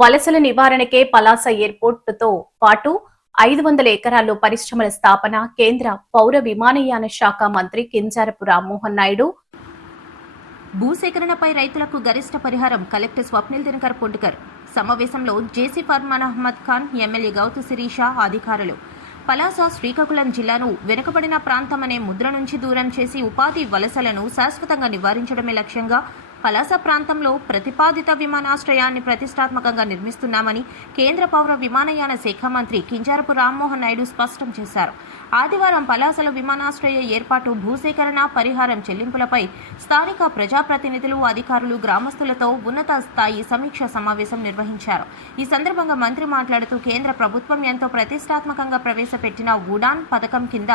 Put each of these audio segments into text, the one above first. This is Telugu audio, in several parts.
వలసల నివారణకే పలాస ఎయిర్పోర్టుతో పాటు 500 ఎకరాల్లో పరిశ్రమల స్థాపన కేంద్ర పౌర విమానయాన శాఖ మంత్రి కింజారపు రామ్మోహన్ నాయుడు. భూసేకరణపై రైతులకు గరిష్ట పరిహారం కలెక్టర్ స్వప్నిల్ దినకర్ పొండుకర్. సమావేశంలో జేసీ ఫర్మాన్ అహ్మద్ ఖాన్, ఎమ్మెల్యే గౌతు శిరీష అధికారులు. పలాస శ్రీకాకుళం జిల్లాను వెనుకబడిన ప్రాంతమనే ముద్ర నుంచి దూరం చేసి ఉపాధి వలసలను శాశ్వతంగా నివారించడమే లక్ష్యంగా పలాస ప్రాంతంలో ప్రతిపాదిత విమానాశ్రయాన్ని ప్రతిష్టాత్మకంగా నిర్మిస్తున్నామని కేంద్ర పౌర విమానయాన శాఖ మంత్రి కింజారపు రామ్మోహన్ నాయుడు స్పష్టం చేశారు. ఆదివారం పలాసలో విమానాశ్రయ ఏర్పాటు, భూసేకరణ, పరిహారం చెల్లింపులపై స్థానిక ప్రజాప్రతినిధులు, అధికారులు, గ్రామస్తులతో ఉన్నత స్థాయి సమీక్ష సమావేశం నిర్వహించారు. ఈ సందర్భంగా మంత్రి మాట్లాడుతూ కేంద్ర ప్రభుత్వం ఎంతో ప్రతిష్టాత్మకంగా ప్రవేశపెట్టిన ఉడాన్ పథకం కింద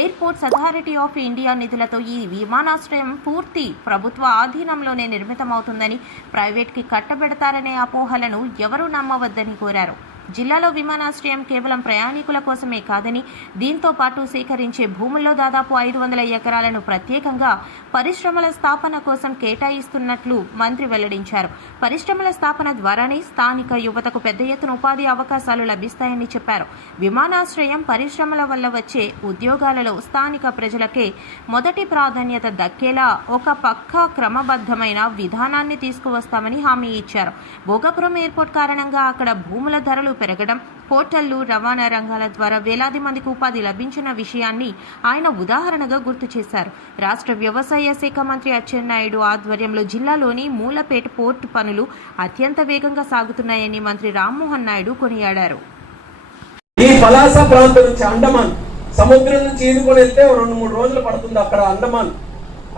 ఎయిర్పోర్ట్స్ అథారిటీ ఆఫ్ ఇండియా నిధులతో ఈ విమానాశ్రయం పూర్తి ప్రభుత్వ ఆధీనంలోనే నిర్మితమవుతుందని, ప్రైవేట్కి కట్టబెడతారనే అపోహలను ఎవరూ నమ్మవద్దని కోరారు. జిల్లాలో విమానాశ్రయం కేవలం ప్రయాణికుల కోసమే కాదని, దీంతో పాటు సేకరించే భూముల్లో దాదాపు 500 ఎకరాలను ప్రత్యేకంగా పరిశ్రమల స్థాపన కోసం కేటాయిస్తున్నట్లు మంత్రి వెల్లడించారు. పరిశ్రమల స్థాపన ద్వారానే స్థానిక యువతకు పెద్ద ఎత్తున ఉపాధి అవకాశాలు లభిస్తాయని చెప్పారు. విమానాశ్రయం, పరిశ్రమల వల్ల వచ్చే ఉద్యోగాలలో స్థానిక ప్రజలకే మొదటి ప్రాధాన్యత దక్కేలా ఒక పక్కా క్రమబద్ధమైన విధానాన్ని తీసుకువస్తామని హామీ ఇచ్చారు. భోగాపురం ఎయిర్పోర్ట్ కారణంగా అక్కడ భూముల ధరలు పెరగడం, పోర్టళ్లు, రవాణా రంగాల ద్వారా వేలాది మందికి ఉపాధి లభించిన విషయాన్ని ఆయన ఉదాహరణగా గుర్తు చేశారు. రాష్ట్ర వ్యవసాయ శాఖ మంత్రి అచ్చెన్నాయుడు ఆధ్వర్యంలో జిల్లాలోని మూలపేట పోర్టు పనులు అత్యంత వేగంగా సాగుతున్నాయని మంత్రి రామ్మోహన్ నాయుడు కొనియాడారు. ఈ పలాస ప్రాంతం నుంచి అండమాన్ సముద్రం నుంచి ఈదుకొని వెళ్తే 2-3 రోజులు పడుతుంది. అక్కడ అండమాన్,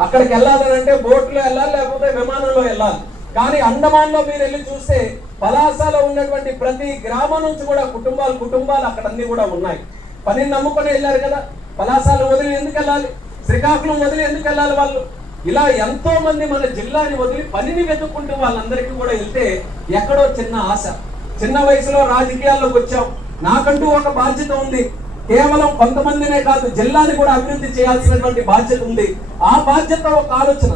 అక్కడికి వెళ్ళాలంటే బోట్లో వెళ్ళాలి, లేకపోతే విమానంలో వెళ్ళాలి. కానీ అండమాన్లో మీరు వెళ్ళి చూస్తే పలాసలో ఉన్నటువంటి ప్రతి గ్రామం నుంచి కూడా కుటుంబాలు అక్కడ అన్ని కూడా ఉన్నాయి. పనిని నమ్ముకొని వెళ్ళారు కదా. పలాసలు వదిలి ఎందుకు వెళ్ళాలి? శ్రీకాకుళం వదిలి ఎందుకు వెళ్ళాలి వాళ్ళు? ఇలా ఎంతో మంది మన జిల్లాని వదిలి పనిని వెతుక్కుంటూ వాళ్ళందరికీ కూడా వెళ్తే ఎక్కడో చిన్న ఆశ, చిన్న వయసులో రాజకీయాల్లోకి వచ్చాం, నాకంటూ ఒక బాధ్యత ఉంది, కేవలం కొంతమందినే కాదు జిల్లాని కూడా అభివృద్ధి చేయాల్సినటువంటి బాధ్యత ఉంది. ఆ బాధ్యత ఒక ఆలోచన.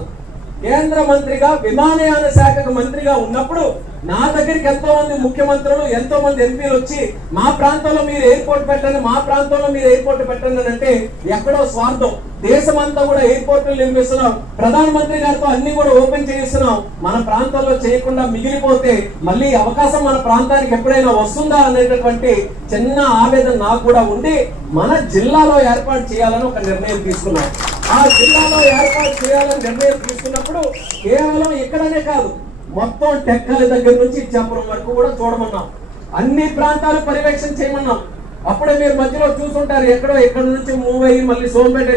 కేంద్ర మంత్రిగా, విమానయాన శాఖకు మంత్రిగా ఉన్నప్పుడు నా దగ్గరికి ఎంతో మంది ముఖ్యమంత్రులు, ఎంతో మంది ఎంపీలు వచ్చి మా ప్రాంతంలో మీరు ఎయిర్పోర్ట్ పెట్టండి, మా ప్రాంతంలో మీరు ఎయిర్పోర్ట్ పెట్టండి అని అంటే ఎక్కడో స్వార్థం. దేశమంతా కూడా ఎయిర్పోర్ట్లు నిర్మిస్తున్నాం, ప్రధానమంత్రి గారితో అన్ని కూడా ఓపెన్ చేయిస్తున్నాం. మన ప్రాంతంలో చేయకుండా మిగిలిపోతే మళ్ళీ అవకాశం మన ప్రాంతానికి ఎప్పుడైనా వస్తుందా అనేటటువంటి చిన్న ఆవేదన నాకు కూడా ఉండి మన జిల్లాలో ఏర్పాటు చేయాలని ఒక నిర్ణయం తీసుకున్నాం. ఆ జిల్లాలో ఏర్పాటు చేయాలని నిర్ణయం తీసుకున్నప్పుడు కేవలం ఇక్కడనే కాదు, మొత్తం టెక్కలి దగ్గర నుంచి ఇచ్చాపురం వరకు కూడా చూడమన్నాం. అన్ని ప్రాంతాలు పర్యవేక్షణ చేయమన్నాం. అప్పుడే మీరు మధ్యలో చూసుంటారు, ఎక్కడ నుంచి మూవ్ అయ్యి మళ్ళీ సోంపేట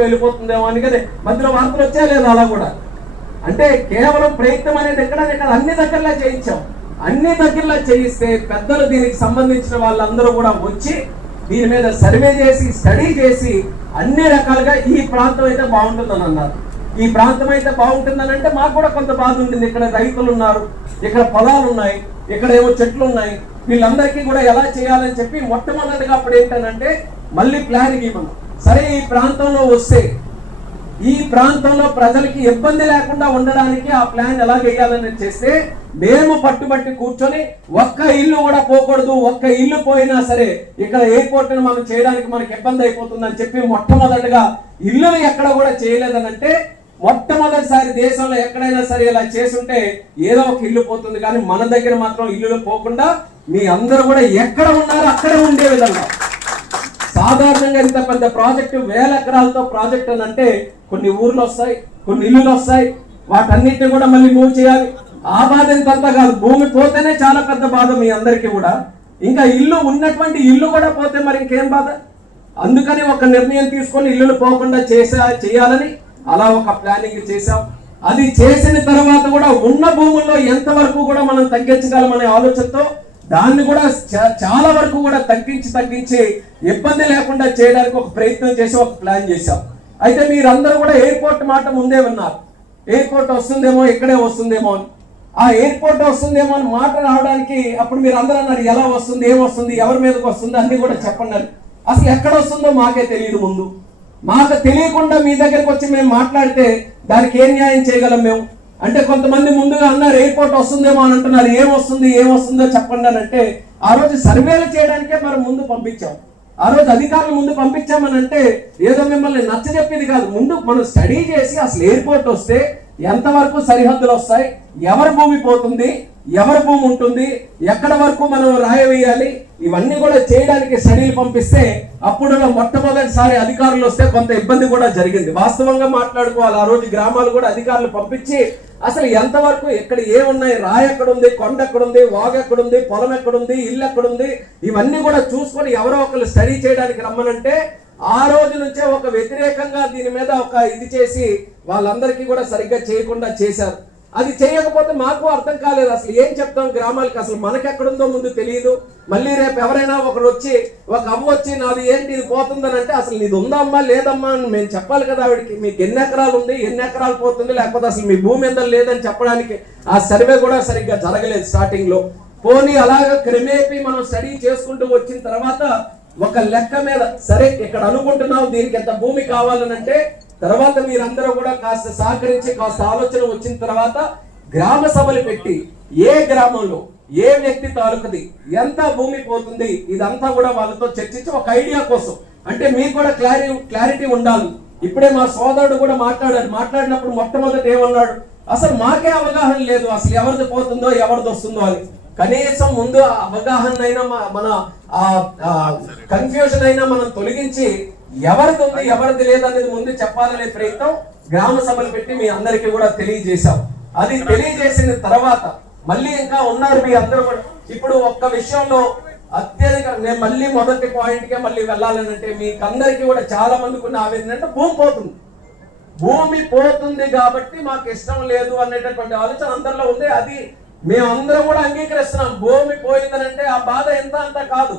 వెళ్ళిపోతుందేమో అని కదా మధ్యలో వార్తలు వచ్చాయి లేదా? అలా కూడా అంటే కేవలం ప్రయత్నం అనేది ఎక్కడనే కాదు, అన్ని దగ్గరలా చేయించాం. అన్ని దగ్గరలా చేయిస్తే పెద్దలు దీనికి సంబంధించిన వాళ్ళందరూ కూడా వచ్చి దీని మీద సర్వే చేసి, స్టడీ చేసి అన్ని రకాలుగా ఈ ప్రాంతం అయితే బాగుంటుందని అన్నారు. ఈ ప్రాంతం అయితే బాగుంటుందని అంటే మాకు కూడా కొంత బాధ ఉంటుంది. ఇక్కడ రైతులు ఉన్నారు, ఇక్కడ పొలాలు ఉన్నాయి, ఇక్కడ ఏమో చెట్లు ఉన్నాయి, వీళ్ళందరికీ కూడా ఎలా చేయాలని చెప్పి మొట్టమొదటిగా అప్పుడు ఏంటంటే మళ్ళీ ప్లానింగ్ ఇవ్వను. సరే, ఈ ప్రాంతంలో వస్తే ఈ ప్రాంతంలో ప్రజలకి ఇబ్బంది లేకుండా ఉండడానికి ఆ ప్లాన్ ఎలా వేయాలని చేస్తే మేము పట్టుబట్టి కూర్చొని ఒక్క ఇల్లు కూడా పోకూడదు, ఒక్క ఇల్లు పోయినా సరే ఇక్కడ ఎయిర్పోర్ట్ మనం చేయడానికి మనకి ఇబ్బంది అయిపోతుందని చెప్పి మొట్టమొదటిగా ఇల్లులు ఎక్కడ కూడా చేయలేదని అంటే మొట్టమొదటిసారి దేశంలో ఎక్కడైనా సరే ఇలా చేసుంటే ఏదో ఒక ఇల్లు పోతుంది, కానీ మన దగ్గర మాత్రం ఇల్లులు పోకుండా మీ అందరూ కూడా ఎక్కడ ఉన్నారో అక్కడే ఉండే విధంగా. సాధారణంగా ఇంత పెద్ద ప్రాజెక్టు, 1000 ఎకరాలతో ప్రాజెక్ట్ అని అంటే కొన్ని ఊర్లు వస్తాయి, కొన్ని ఇల్లులు వస్తాయి, వాటన్నిటిని కూడా మళ్ళీ మూవ్ చేయాలి. ఆ బాధ ఇంతంతా కాదు, భూమి పోతేనే చాలా పెద్ద బాధ మీ అందరికీ కూడా. ఇంకా ఇల్లు ఉన్నటువంటి ఇల్లు కూడా పోతే మరి ఇంకేం బాధ? అందుకని ఒక నిర్ణయం తీసుకొని ఇల్లులు పోకుండా చేయాలని అలా ఒక ప్లానింగ్ చేశాం. అది చేసిన తర్వాత కూడా ఉన్న భూముల్లో ఎంతవరకు కూడా మనం తగ్గించగలమనే ఆలోచనతో దాన్ని కూడా చాలా వరకు కూడా తగ్గించి ఇబ్బంది లేకుండా చేయడానికి ఒక ప్రయత్నం చేసి ఒక ప్లాన్ చేశాం. అయితే మీరందరూ కూడా ఎయిర్పోర్ట్ మాట ముందే విన్నారు, ఎయిర్పోర్ట్ వస్తుందేమో, ఇక్కడే వస్తుందేమో అని. ఆ ఎయిర్పోర్ట్ వస్తుందేమో అని మాట రావడానికి అప్పుడు మీరు అందరూ అన్నారు, ఎలా వస్తుంది, ఏమొస్తుంది, ఎవరి మీదకి వస్తుంది అన్ని కూడా చెప్పండి. అసలు ఎక్కడ వస్తుందో మాకే తెలియదు. ముందు మాకు తెలియకుండా మీ దగ్గరకు వచ్చి మేము మాట్లాడితే దానికి ఏం న్యాయం చేయగలం? మేము అంటే కొంతమంది ముందుగా అన్నారు ఎయిర్పోర్ట్ వస్తుందేమో అని అంటున్నారు. ఏమొస్తుందో చెప్పండి అని అంటే ఆ రోజు సర్వేలు చేయడానికే మనం ముందు పంపించాం. ఆ రోజు అధికారులు ముందు పంపించామని అంటే ఏదో మిమ్మల్ని నచ్చజెప్పేది కాదు. ముందు మనం స్టడీ చేసి అసలు ఎయిర్పోర్ట్ వస్తే ఎంతవరకు సరిహద్దులు వస్తాయి, ఎవరి భూమి పోతుంది, ఎవరి భూమి ఉంటుంది, ఎక్కడ వరకు మనం రాయ వేయాలి, ఇవన్నీ కూడా చేయడానికి స్టడీలు పంపిస్తే అప్పుడు మొట్టమొదటిసారి అధికారులు వస్తే కొంత ఇబ్బంది కూడా జరిగింది. వాస్తవంగా మాట్లాడుకోవాలి. ఆ రోజు గ్రామాలు కూడా అధికారులు పంపించి అసలు ఎంతవరకు ఎక్కడ ఏమున్నాయి, రాయి ఎక్కడుంది, కొండ ఎక్కడుంది, వాగు ఎక్కడుంది, పొలం ఎక్కడుంది, ఇల్లు ఎక్కడుంది, ఇవన్నీ కూడా చూసుకొని ఎవరో ఒకరు స్టడీ చేయడానికి రమ్మనంటే ఆ రోజు నుంచే ఒక వ్యతిరేకంగా దీని మీద ఒక ఇది చేసి వాళ్ళందరికీ కూడా సరిగ్గా చేయకుండా చేశారు. అది చేయకపోతే మాకు అర్థం కాలేదు. అసలు ఏం చెప్తాం గ్రామాలకి, అసలు మనకెక్కడుందో ముందు తెలియదు. మళ్ళీ రేపు ఎవరైనా ఒకరు వచ్చి ఒక అవ్వ వచ్చి నాది ఏంటి ఇది పోతుందని అంటే అసలు నీది ఉందమ్మా లేదమ్మా అని మేము చెప్పాలి కదా ఆవిడకి. మీకు ఎన్ని ఎకరాలు ఉంది, ఎన్ని ఎకరాలు పోతుంది, లేకపోతే అసలు మీ భూమి ఎంత లేదని చెప్పడానికి ఆ సర్వే కూడా సరిగ్గా జరగలేదు స్టార్టింగ్ లో. పోనీ అలాగా క్రమేపీ మనం స్టడీ చేసుకుంటూ వచ్చిన తర్వాత ఒక లెక్క మీద సరే ఇక్కడ అనుకుంటున్నాం దీనికి ఎంత భూమి కావాలని అంటే తర్వాత మీరందరూ కూడా కాస్త సహకరించి కాస్త ఆలోచన వచ్చిన తర్వాత గ్రామ సభలు పెట్టి ఏ గ్రామంలో ఏ వ్యక్తి తాలూకుది ఎంత భూమి పోతుంది ఇదంతా కూడా వాళ్ళతో చర్చించి ఒక ఐడియా కోసం అంటే మీకు కూడా క్లారిటీ ఉండాలి. ఇప్పుడే మా సోదరుడు కూడా మాట్లాడినప్పుడు మొట్టమొదటి ఏమన్నాడు, అసలు మాకే అవగాహన లేదు అసలు ఎవరిది పోతుందో ఎవరిది వస్తుందో అని. కనీసం ముందు అవగాహన అయినా మన కన్ఫ్యూజన్ అయినా మనం తొలగించి ఎవరిది ఉంది ఎవరిది లేదనేది ముందు చెప్పాలనే ప్రయత్నం గ్రామ సభలు పెట్టి మీ అందరికీ కూడా తెలియజేశాం. అది తెలియజేసిన తర్వాత మళ్ళీ ఇంకా ఉన్నారు మీ అందరూ కూడా. ఇప్పుడు ఒక్క విషయంలో అత్యధిక నేను మళ్ళీ మొదటి పాయింట్ కే మళ్ళీ వెళ్ళాలని అంటే మీకు అందరికీ కూడా చాలా మందికి ఉన్న ఆవేదన అంటే భూమి పోతుంది కాబట్టి మాకు ఇష్టం లేదు అనేటటువంటి ఆలోచన అందరిలో ఉంది. అది మేమందరం కూడా అంగీకరిస్తున్నాం. భూమి పోయిందనంటే ఆ బాధ ఎంత అంత కాదు.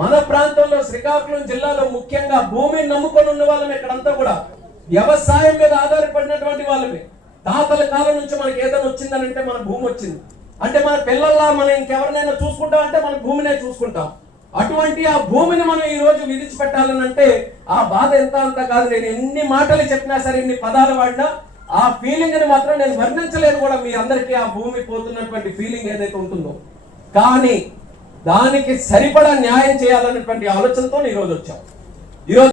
మన ప్రాంతంలో శ్రీకాకుళం జిల్లాలో ముఖ్యంగా భూమిని నమ్ముకొని ఉన్న వాళ్ళమే. ఇక్కడంతా కూడా వ్యవసాయం మీద ఆధారపడినటువంటి వాళ్ళమే. తాతల కాలం నుంచి మనకి ఏదైనా వచ్చిందనంటే మన భూమి వచ్చింది అంటే మన పిల్లల్లా మనం ఇంకెవరినైనా చూసుకుంటాం అంటే మన భూమినే చూసుకుంటాం. అటువంటి ఆ భూమిని మనం ఈ రోజు విడిచిపెట్టాలని అంటే ఆ బాధ ఎంత అంత కాదు. నేను ఎన్ని మాటలు చెప్పినా సరే ఎన్ని పదాలు వాడినా ఆ ఫీలింగ్ ని మాత్రం నేను వర్ణించలేను కూడా మీ అందరికీ. ఆ భూమి పోతున్నటువంటి ఫీలింగ్ ఏదైతే ఉంటుందో కానీ దానికి సరిపడా న్యాయం చేయాలన్నటువంటి ఆలోచనతో ఈరోజు వచ్చాం. ఈరోజు